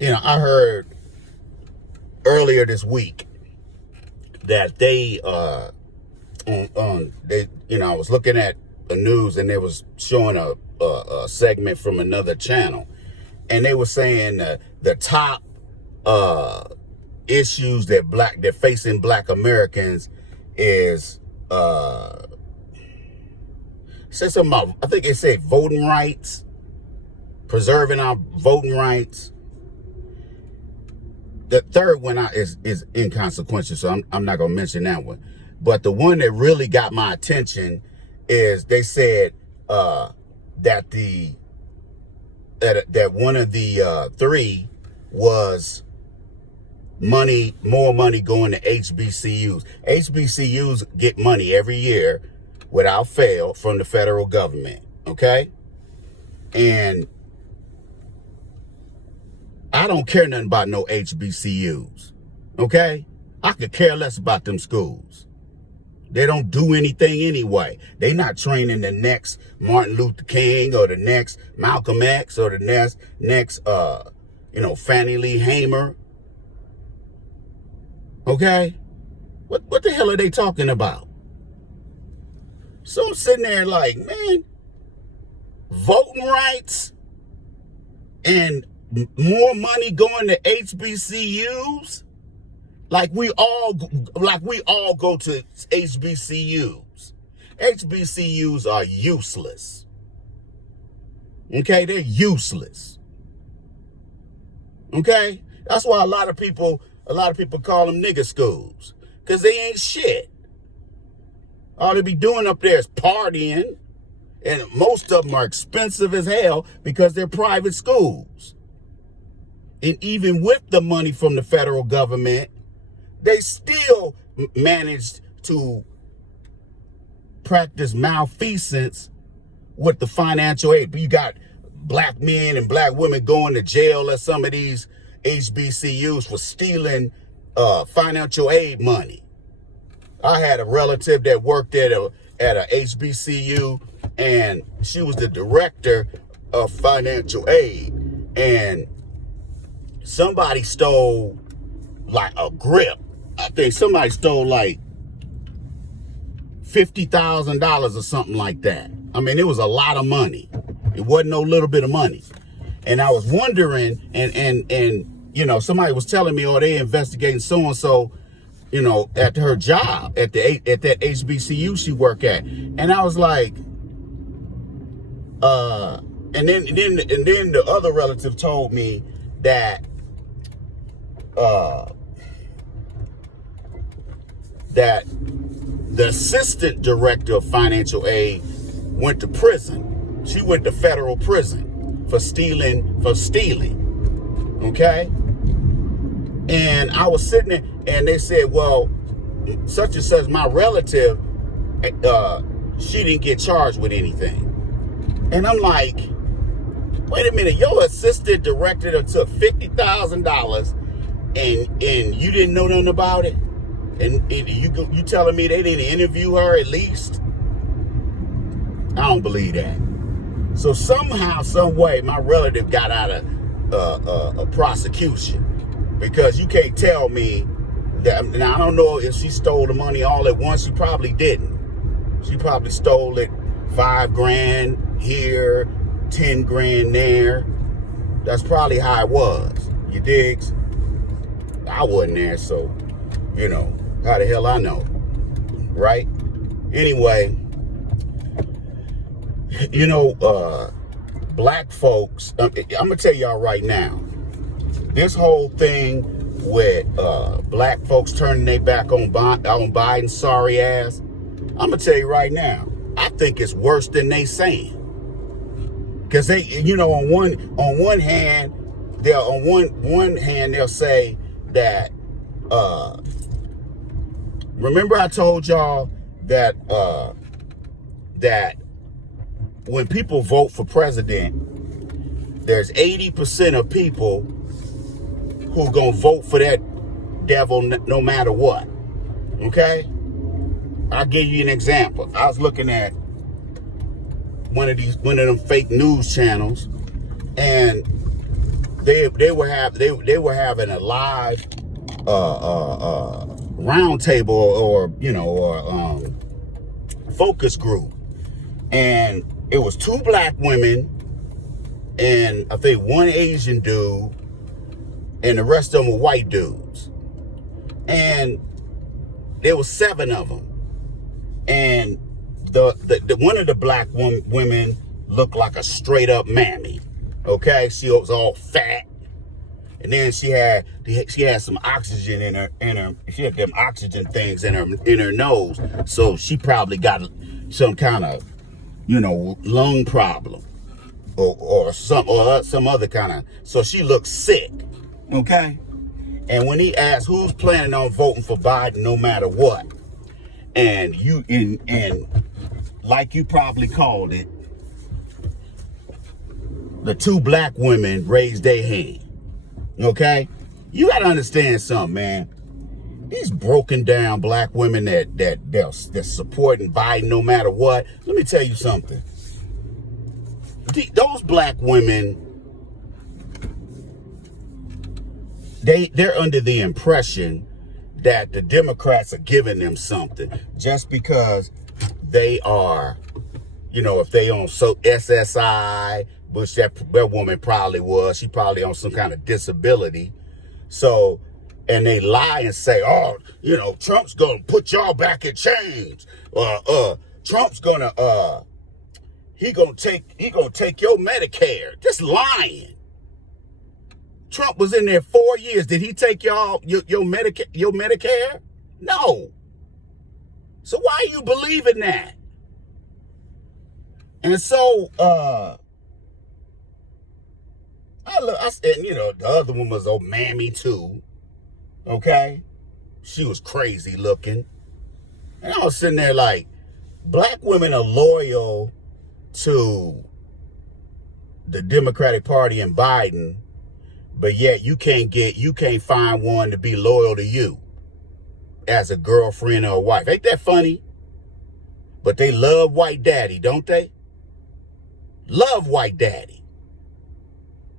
I heard earlier this week that they I was looking at the news and they was showing a segment from another channel, and they were saying the top issues that facing Black Americans is said something about, I think it said voting rights, preserving our voting rights. The third one is inconsequential, so I'm not gonna mention that one. But the one that really got my attention is they said that one of the three was more money going to HBCUs. HBCUs get money every year without fail from the federal government, okay? And I don't care nothing about no HBCUs, okay? I could care less about them schools. They don't do anything anyway. They not training the next Martin Luther King or the next Malcolm X or the next Fannie Lee Hamer. Okay? What the hell are they talking about? So I'm sitting there like, man, voting rights and more money going to HBCUs? Like we all go to HBCUs. HBCUs are useless. Okay, they're useless. Okay? That's why a lot of people call them nigger schools, because they ain't shit. All they be doing up there is partying, and most of them are expensive as hell because they're private schools. And even with the money from the federal government, they still managed to practice malfeasance with the financial aid. You got black men and black women going to jail at some of these HBCUs for stealing financial aid money. I had a relative that worked at a HBCU, and she was the director of financial aid, and somebody stole like a grip. I think somebody stole like $50,000 or something like that. I mean, it was a lot of money. It wasn't no little bit of money. And I was wondering, and somebody was telling me, oh, they investigating so-and-so, at her job, at that HBCU she worked at. And I was like, and then the other relative told me that that the assistant director of financial aid went to prison. She went to federal prison for stealing. Okay? And I was sitting there, and they said, well, such and such, my relative, she didn't get charged with anything. And I'm like, wait a minute, your assistant director took $50,000 and you didn't know nothing about it? And you telling me they didn't interview her at least? I don't believe that. So somehow, some way, my relative got out of a prosecution, because you can't tell me that. Now, I don't know if she stole the money all at once. She probably didn't. She probably stole it $5,000 here, $10,000 there. That's probably how it was. You digs? I wasn't there, so how the hell I know, right? Anyway, black folks, I'm gonna tell y'all right now, this whole thing with black folks turning their back on Biden's sorry ass, I'm gonna tell you right now, I think it's worse than they saying. Because they, on one hand they'll say that remember I told y'all that that when people vote for president, there's 80% of people who gonna vote for that devil no matter what. Okay? I'll give you an example. I was looking at one of them fake news channels, and they were having a live round table or focus group, and it was 2 black women and I think 1 Asian dude, and the rest of them were white dudes, and there was 7 of them, and the one of the black women looked like a straight up mammy. Okay, she was all fat, and then she had some oxygen in her she had them oxygen things in her nose, so she probably got some kind of lung problem or some other kind of, so she looked sick. Okay, and when he asked who's planning on voting for Biden no matter what, and like you probably called it, the 2 black women raised their hand. Okay? You gotta understand something, man. These broken down black women that's supporting Biden no matter what. Let me tell you something. Those black women, they're under the impression that the Democrats are giving them something just because they are, if they on SSI, which that woman probably was. She probably on some kind of disability. So, and they lie and say, oh, Trump's gonna put y'all back in chains. Trump's gonna he gonna take your Medicare. Just lying. Trump was in there 4 years. Did he take your Medicare? No. So why are you believing that? And so I said, the other one was old mammy too. Okay? She was crazy looking. And I was sitting there like, black women are loyal to the Democratic Party and Biden, but yet you can't find one to be loyal to you as a girlfriend or a wife. Ain't that funny? But they love white daddy, don't they? Love white daddy.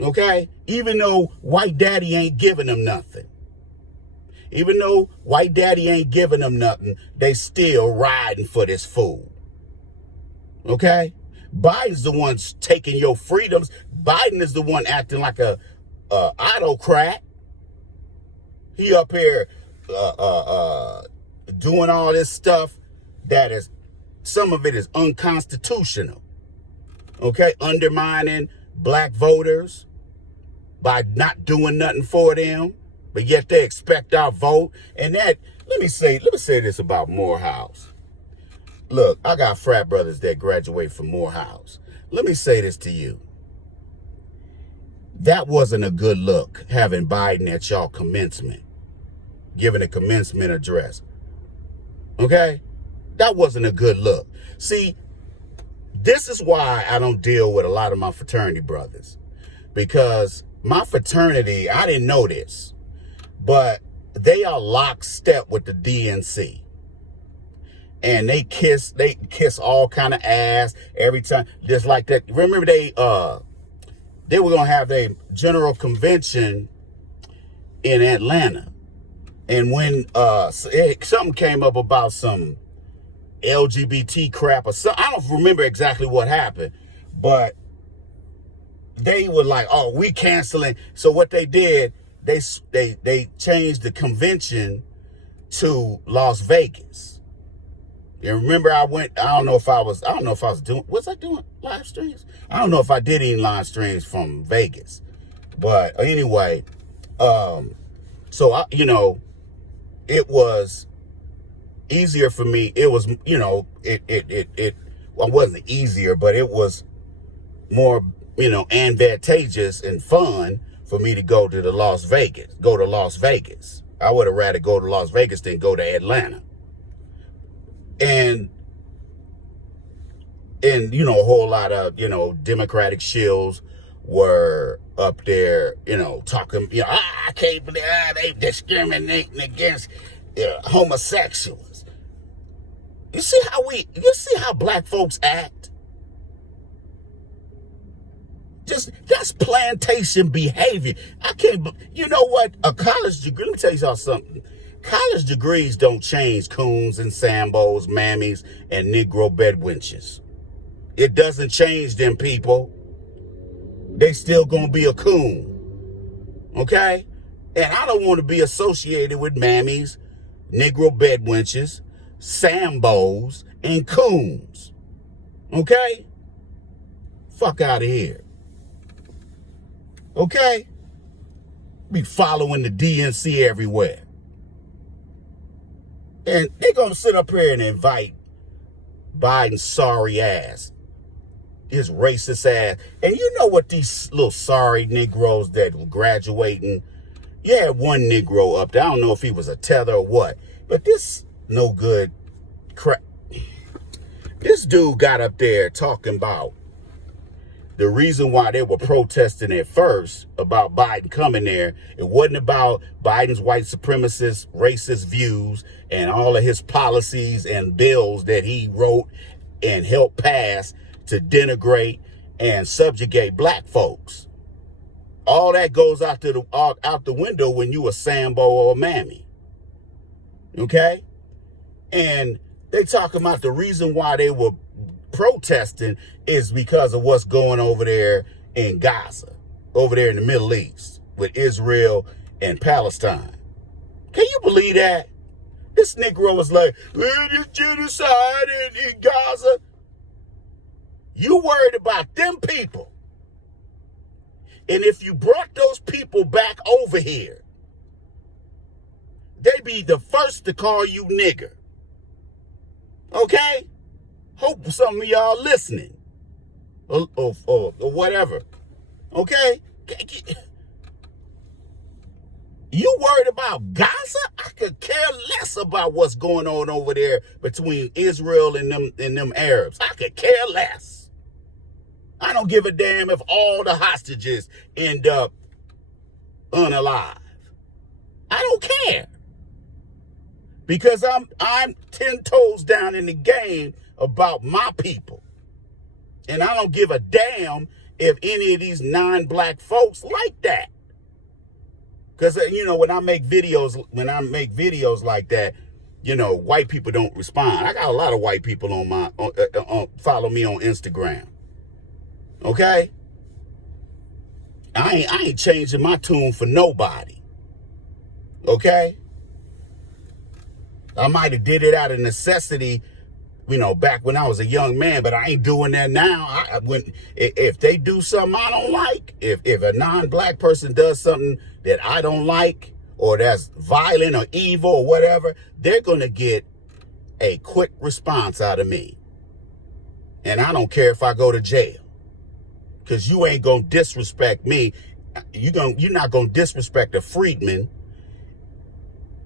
Okay? Even though white daddy ain't giving them nothing. Even though white daddy ain't giving them nothing, they still riding for this fool. Okay? Biden's the one taking your freedoms. Biden is the one acting like a autocrat. He up here doing all this stuff that is, some of it is unconstitutional. Okay? Undermining black voters by not doing nothing for them, but yet they expect our vote. And that, let me say this about Morehouse. Look, I got frat brothers that graduate from Morehouse. Let me say this to you. That wasn't a good look, having Biden at y'all commencement, giving a commencement address. Okay? That wasn't a good look. See, this is why I don't deal with a lot of my fraternity brothers. Because my fraternity, I didn't know this, but they are lockstep with the DNC. And they kiss all kind of ass every time. Just like that. Remember they were gonna have their general convention in Atlanta. And when something came up about some LGBT crap or something, I don't remember exactly what happened, but they were like, oh, we canceling. So what they did, they changed the convention to Las Vegas. And remember, I don't know if I was doing live streams? I don't know if I did any live streams from Vegas. But anyway, so it was easier for me. It was, well, it wasn't easier, but it was more, advantageous and fun for me to go to Las Vegas. I would have rather go to Las Vegas than go to Atlanta. And a whole lot of, Democratic shills were up there, talking, I can't believe they discriminating against homosexuals. You see how black folks act? That's plantation behavior. I can't, you know what? A college degree, let me tell y'all something. College degrees don't change coons and sambos, mammies, and Negro bedwenches. It doesn't change them people. They still gonna be a coon. Okay? And I don't want to be associated with mammies, Negro bedwenches, sambos, and coons. Okay? Fuck out of here. Okay? Be following the DNC everywhere. And they're going to sit up here and invite Biden's sorry ass, his racist ass. And you know what these little sorry Negroes that were graduating, you had one Negro up there. I don't know if he was a tether or what, but this no good crap. This dude got up there talking about the reason why they were protesting at first about Biden coming there. It wasn't about Biden's white supremacist, racist views and all of his policies and bills that he wrote and helped pass to denigrate and subjugate black folks. All that goes out the window when you a Sambo or a Mammy. Okay? And they talking about the reason why they were protesting is because of what's going over there in Gaza, over there in the Middle East with Israel and Palestine. Can you believe that? This Negro was like, there's genocide in Gaza. You worried about them people. And if you brought those people back over here, they be the first to call you nigger. Okay? Hope some of y'all listening. Or whatever. Okay? You worried about Gaza? I could care less about what's going on over there between Israel and them Arabs. I could care less. I don't give a damn if all the hostages end up unalive. I don't care. Because I'm 10 toes down in the game about my people. And I don't give a damn if any of these non-black folks like that. Because, you know, when I make videos like that, you know, white people don't respond. I got a lot of white people on follow me on Instagram. Okay? I ain't changing my tune for nobody. Okay? I might have did it out of necessity, you know, back when I was a young man, but I ain't doing that now. If they do something I don't like, if a non-black person does something that I don't like, or that's violent or evil or whatever, they're going to get a quick response out of me. And I don't care if I go to jail, because you ain't going to disrespect me. You're not going to disrespect a freedman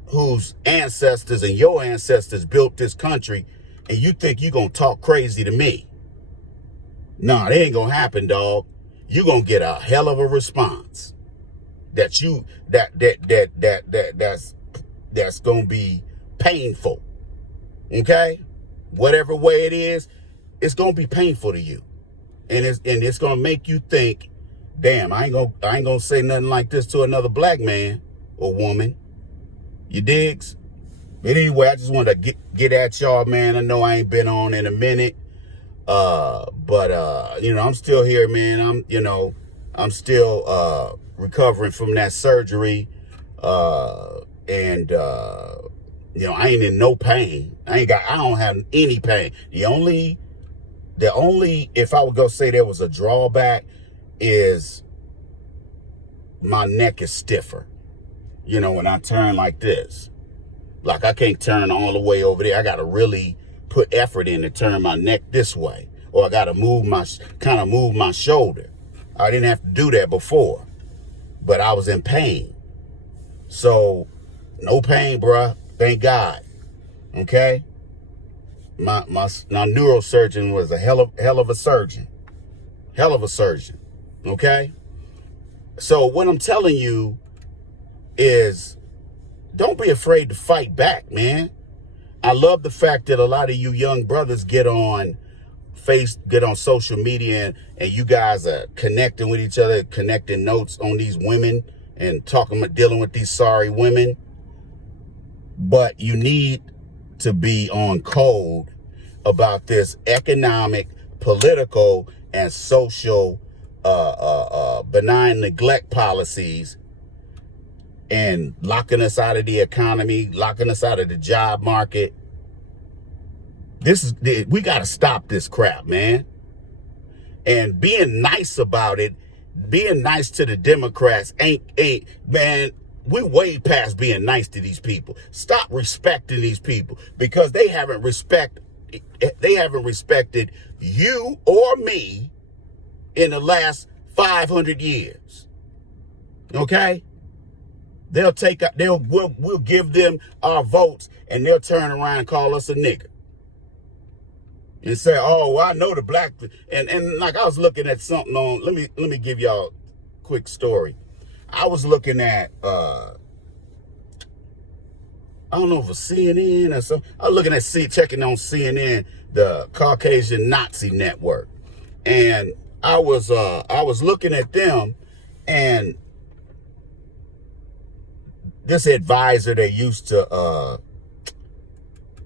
whose ancestors and your ancestors built this country, and you think you're going to talk crazy to me. Nah, that ain't going to happen, dog. You're going to get a hell of a response that's going to be painful. Okay? Whatever way it is, it's going to be painful to you. And it's going to make you think, damn, I ain't going to say nothing like this to another black man or woman. You digs? But anyway, I just wanted to get at y'all, man. I know I ain't been on in a minute. But you know, I'm still here, man. I'm still recovering from that surgery. And you know, I ain't in no pain. I don't have any pain. The only, if I would go say there was a drawback, is my neck is stiffer. You know, when I turn like this, like I can't turn all the way over there. I got to really put effort in to turn my neck this way, or I got to move my shoulder. I didn't have to do that before, but I was in pain. So no pain, bruh. Thank God. Okay. My neurosurgeon was a hell of a surgeon. Hell of a surgeon. Okay. So what I'm telling you is, don't be afraid to fight back, man. I love the fact that a lot of you young brothers get on get on social media and you guys are connecting with each other, connecting notes on these women and dealing with these sorry women. But you need to be on code about this economic, political, and social benign neglect policies and locking us out of the economy, locking us out of the job market. We got to stop this crap, man. And being nice about it, being nice to the Democrats man, we're way past being nice to these people. Stop respecting these people because they haven't respected you or me in the last 500 years. Okay? We'll give them our votes and they'll turn around and call us a nigger. And say, oh, well, I know the black, and like I was looking at something on, let me give y'all a quick story. I was looking at, I don't know if it was CNN or something. I was looking at checking on CNN, the Caucasian Nazi Network. And I was looking at them, and this advisor that used to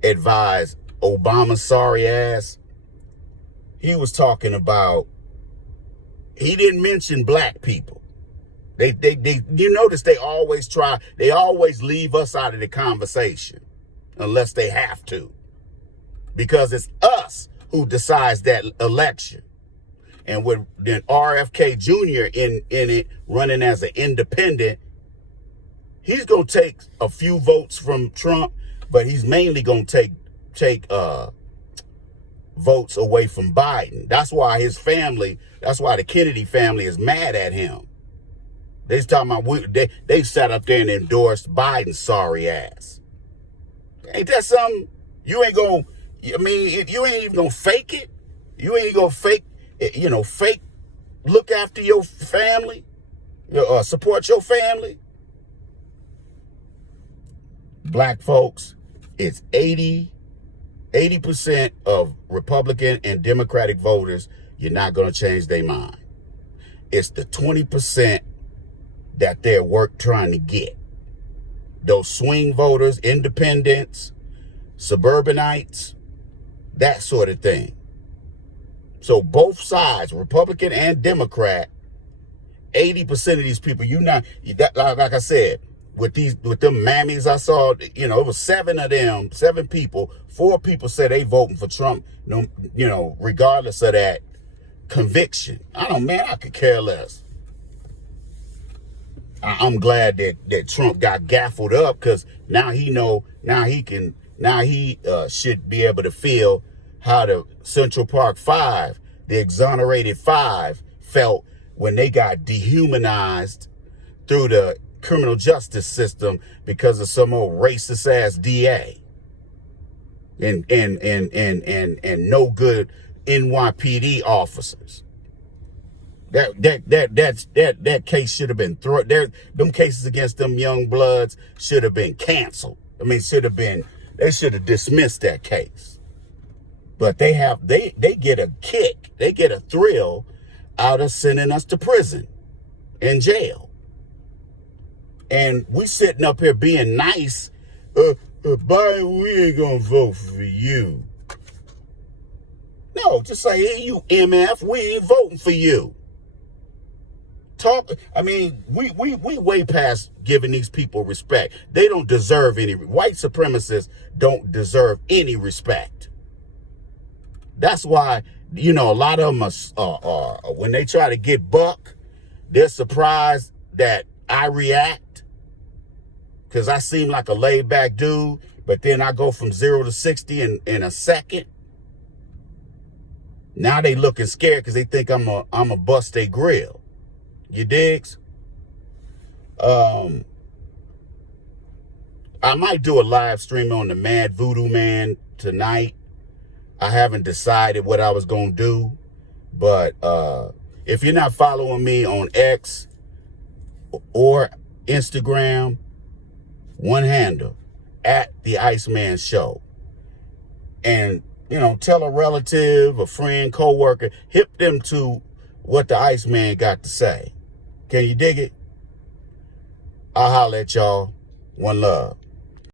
advise Obama's sorry ass, he was talking about, he didn't mention black people. They you notice they always leave us out of the conversation unless they have to, because it's us who decides that election. And with then RFK Jr. in it running as an independent, he's gonna take a few votes from Trump, but he's mainly gonna take votes away from Biden. That's why the Kennedy family is mad at him. They're talking about they sat up there and endorsed Biden's sorry ass. Ain't that something? You ain't gonna, you ain't even gonna fake it. You ain't gonna fake look after your family, support your family. Black folks, it's 80% of Republican and Democratic voters, you're not going to change their mind. It's the 20% that they're trying to get. Those swing voters, independents, suburbanites, that sort of thing. So both sides, Republican and Democrat, 80% of these people, like I said, with them mammies I saw, it was 7 people, 4 people said they voting for Trump, regardless of that conviction. I could care less. I'm glad that Trump got gaffled up, because now he should be able to feel how the Central Park 5, the exonerated 5, felt when they got dehumanized through the criminal justice system because of some old racist ass DA and no good NYPD officers. That case should have been thrown. Them cases against them young bloods should have been canceled. They should have dismissed that case. But they get a kick, they get a thrill out of sending us to prison and jail. And we sitting up here being nice. Biden, we ain't gonna vote for you. No, just say, hey, you MF, we ain't voting for you. We way past giving these people respect. They don't deserve any. White supremacists don't deserve any respect. That's why, a lot of them are when they try to get buck, they're surprised that I react. Because I seem like a laid-back dude, but then I go from 0 to 60 in a second. Now they looking scared because they think I'm a bust their grill. You digs? I might do a live stream on the Mad Voodoo Man tonight. I haven't decided what I was going to do. But if you're not following me on X or Instagram, one handle, @the Iceman Show. And tell a relative, a friend, co-worker, hip them to what the Iceman got to say. Can you dig it? I'll holler at y'all. One love.